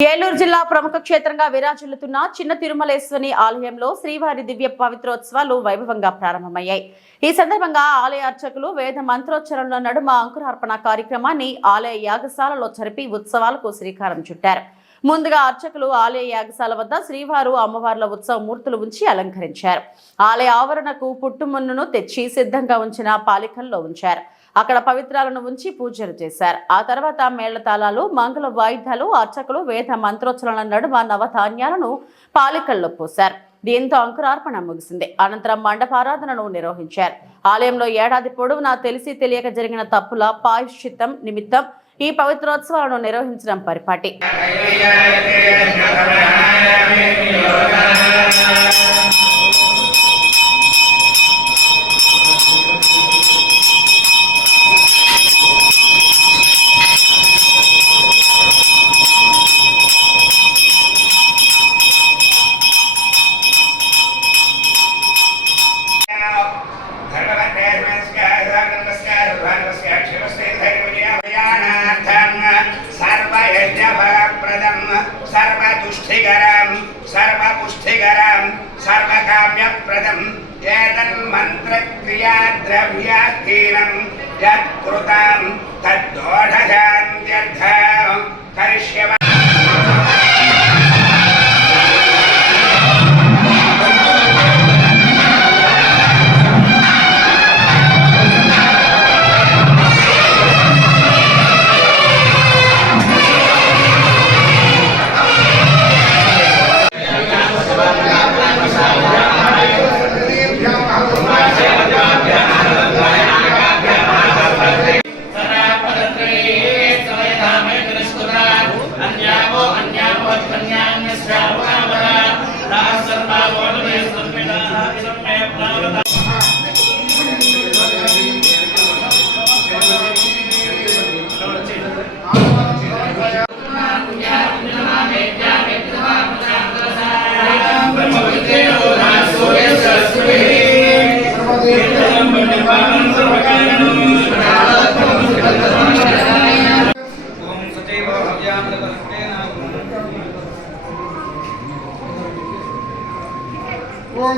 ఏలూరు జిల్లా ప్రముఖ క్షేత్రంగా విరాజిల్లుతున్న చిన్న తిరుమలేశ్వరి ఆలయంలో శ్రీవారి దివ్య పవిత్రోత్సవాలు వైభవంగా ప్రారంభమయ్యాయి. ఈ సందర్భంగా ఆలయ అర్చకులు వేద మంత్రోచ్చరణల నడుమ అంకురార్పణ కార్యక్రమాన్ని ఆలయ యాగశాలలో జరిపి ఉత్సవాలకు శ్రీకారం చుట్టారు. ముందుగా అర్చకులు ఆలయ యాగశాల వద్ద శ్రీవారు అమ్మవార్ల ఉత్సవ మూర్తులు ఉంచి అలంకరించారు. ఆలయ ఆవరణకు పుట్టుమున్నును తెచ్చి సిద్ధంగా ఉంచిన పాలికల్లో ఉంచారు. అక్కడ పవిత్రాలను ఉంచి పూజలు చేశారు. ఆ తర్వాత మేళతాళాలు, మంగళ వాయిద్యాలు, అర్చకులు వేద మంత్రోచ్చరణల నడుమ నవధాన్యాలను పాలికల్లో పోశారు. దీంతో అంకురార్పణ ముగిసింది. అనంతరం మండపారాధనను నిర్వహించారు. ఆలయంలో ఏడాది పొడవునా తెలిసి తెలియక జరిగిన తప్పుల ప్రాయశ్చిత్తం నిమిత్తం ఈ పవిత్రోత్సవాలను నిర్వహించడం పరిపాటి. सर्वपुष्टिकरं सर्वकाम्यप्रदं एतन्मन्त्रक्रिया द्रव्याधीनं यत्कृतं तद्दोषशान्त्यर्थं करिष्यामि।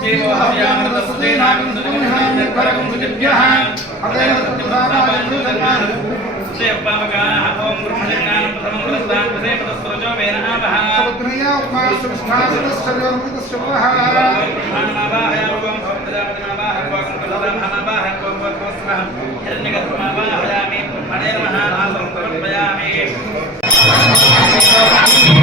Terima kasih.